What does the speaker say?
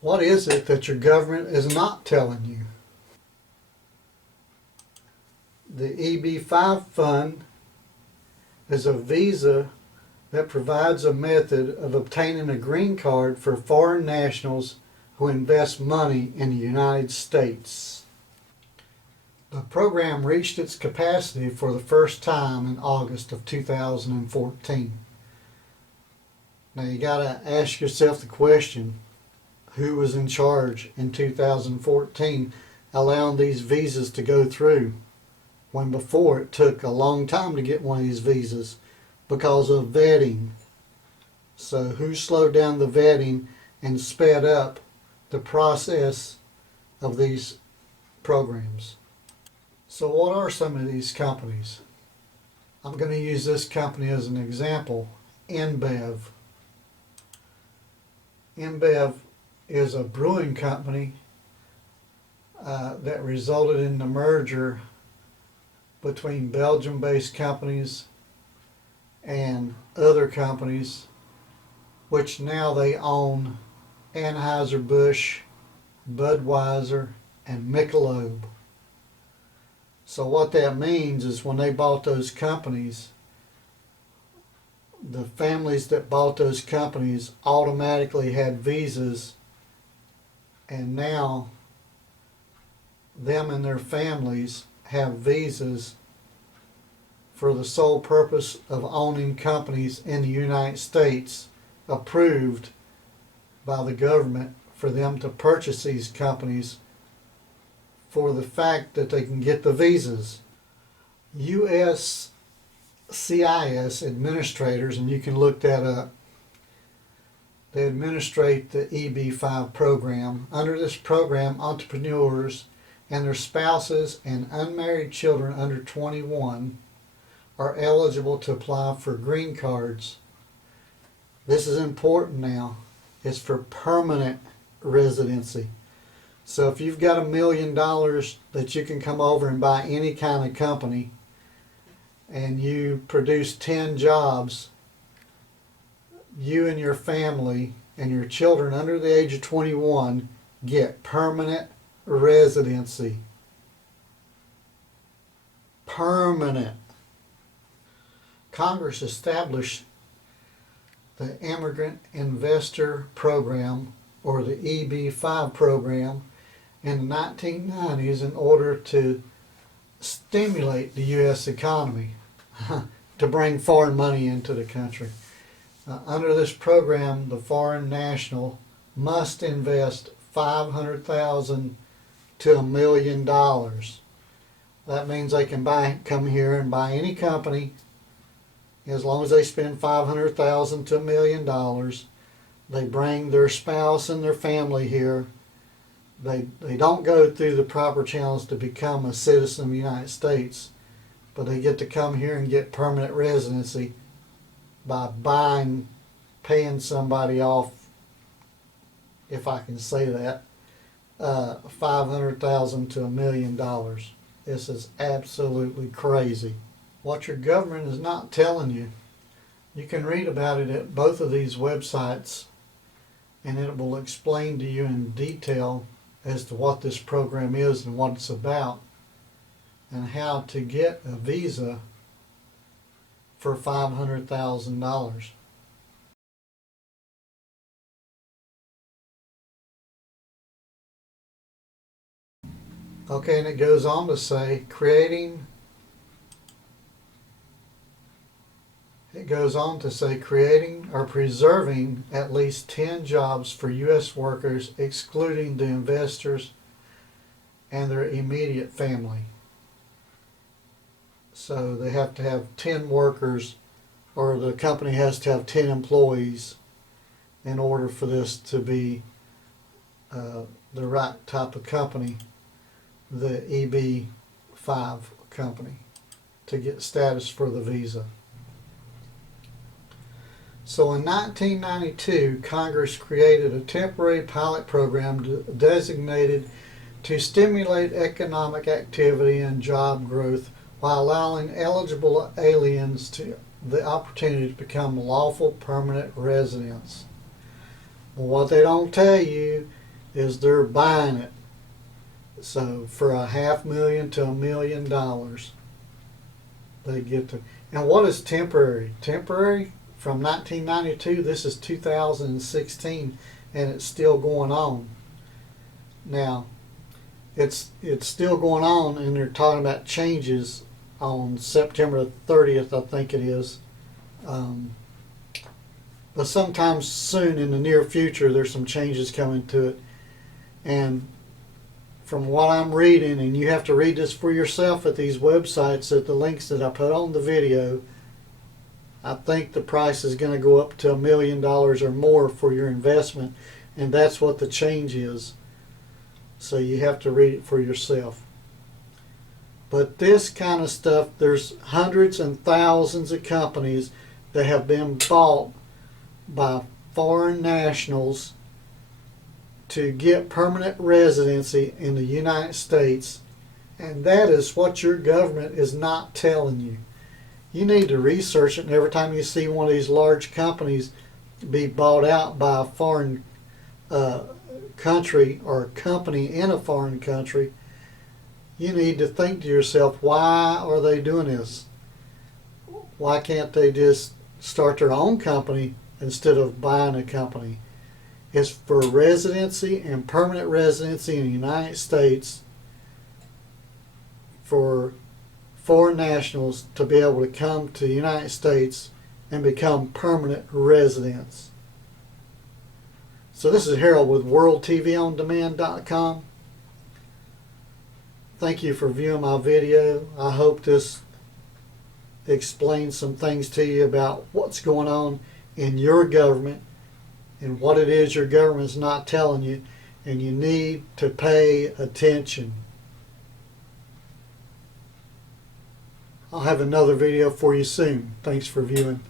What is it that your government is not telling you? The EB-5 fund is a visa that provides a method of obtaining a green card for foreign nationals who invest money in the United States. The program reached its capacity for the first time in August of 2014. Now you got to ask yourself the question, who was in charge in 2014 allowing these visas to go through, when before it took a long time to get one of these visas because of vetting? So who slowed down the vetting and sped up the process of these programs? So what are some of these companies? I'm going to use this company as an example, InBev. InBev is a brewing company that resulted in the merger between Belgium-based companies and other companies, which now they own Anheuser-Busch, Budweiser, and Michelob. So what that means is when they bought those companies, the families that bought those companies automatically had visas, and now them and their families have visas for the sole purpose of owning companies in the United States approved by the government for them to purchase these companies for the fact that they can get the visas. USCIS administrators, and you can look that up, they administrate the EB-5 program. Under this program, entrepreneurs and their spouses and unmarried children under 21 are eligible to apply for green cards. This is important now. It's for permanent residency. So if you've got $1 million that you can come over and buy any kind of company, and you produce 10 jobs, you and your family and your children under the age of 21 get permanent residency. Permanent. Congress established the Immigrant Investor Program, or the EB-5 program, in the 1990s in order to stimulate the U.S. economy, to bring foreign money into the country. Under this program, the foreign national must invest $500,000 to $1 million. That means they can come here and buy any company as long as they spend $500,000 to $1 million. They bring their spouse and their family here. They don't go through the proper channels to become a citizen of the United States, but they get to come here and get permanent residency by paying somebody off, if I can say that, $500,000 to $1 million. This is absolutely crazy. What your government is not telling you, you can read about it at both of these websites, and it will explain to you in detail as to what this program is and what it's about, and how to get a visa for $500,000. Okay, and it goes on to say creating or preserving at least 10 jobs for U.S. workers, excluding the investors and their immediate family. So they have to have 10 workers, or the company has to have 10 employees in order for this to be the right type of company, the EB-5 company, to get status for the visa. So in 1992, Congress created a temporary pilot program designated to stimulate economic activity and job growth while allowing eligible aliens the opportunity to become lawful permanent residents. Well, what they don't tell you is they're buying it. So for $500,000 to $1 million, they get to. And what is temporary? Temporary from 1992. This is 2016, and it's still going on. Now, it's still going on, and they're talking about changes on September 30th, I think it is. But sometime soon in the near future, there's some changes coming to it. And from what I'm reading, and you have to read this for yourself at these websites, at the links that I put on the video, I think the price is going to go up to $1 million or more for your investment, and that's what the change is. So you have to read it for yourself. But this kind of stuff, there's hundreds and thousands of companies that have been bought by foreign nationals to get permanent residency in the United States, and that is what your government is not telling you. You need to research it, and every time you see one of these large companies be bought out by a foreign country or a company in a foreign country, you need to think to yourself, why are they doing this? Why can't they just start their own company instead of buying a company? It's for residency and permanent residency in the United States for foreign nationals to be able to come to the United States and become permanent residents. So this is Harold with WorldTVOnDemand.com. Thank you for viewing my video. I hope this explains some things to you about what's going on in your government and what it is your government's not telling you, and you need to pay attention. I'll have another video for you soon. Thanks for viewing.